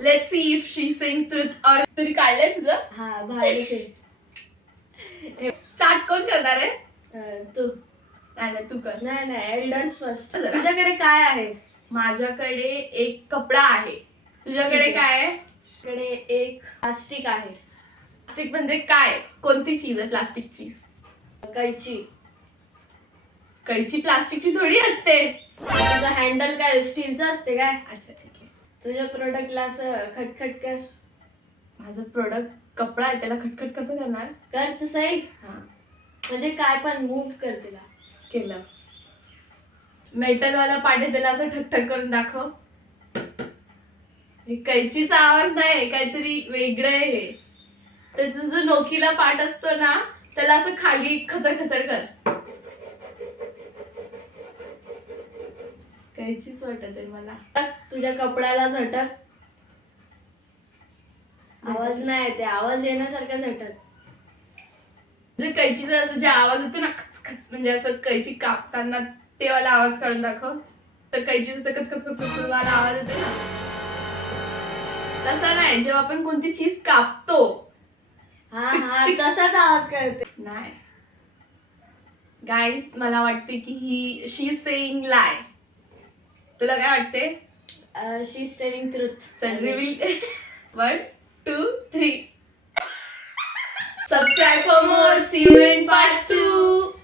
Let's see if she saying truth और तरी काढलंय तुझं. हा बाहेरच आहे. स्टार्ट कोण करणार आहे? तू नाही तू कर. नाही एल्डर्स फर्स्ट. तुझ्याकडे काय आहे? माझ्याकडे एक कपडा आहे. तुझ्याकडे काय आहे? कडे एक प्लास्टिक आहे. प्लास्टिक म्हणजे काय? कोणती चीज आहे प्लास्टिकची? कैची. कैची प्लास्टिकची थोडी असते. तुझं हँडल काय स्टीलचं असते काय? अच्छा ठीक आहे. तुझ्या प्रोडक्टला असं खटखट कर. माझं प्रोडक्ट कपडा आहे, त्याला खटखट कसं करणार? कर तू साईड. हा म्हणजे काय पण मूव्ह कर तिला. केलं. मेटल वाला पार्ट आहे, त्याला असं ठकठक करून दाखव. कैचीचा आवाज नाही, काहीतरी वेगळं आहे हे. त्याचा जो नोकीला पार्ट असतो ना, त्याला असं खाली खचर खचर कर. कैचीच वाटत आहे मला. तुझ्या कपड्याला झटक. आवाज नाही ते आवाज येण्यासारखा झटक. म्हणजे कैचीचा असं जे आवाज येतो ना खच खच, म्हणजे असं कैची कापताना ते वाला आवाज काढून दाखव. तर कैचीचा खच खच खच खच वाला आवाज येतो ना, तसा नाही. जेव्हा आपण कोणती चीज कापतो हा तसाच आवाज करते. नाही गाईज, मला वाटते की ही शी सेइंग लाय. तुला काय वाटते? शी इज टेलिंग ट्रुथ. चल reveal. 1 2 3. Subscribe for more. See you in part 2.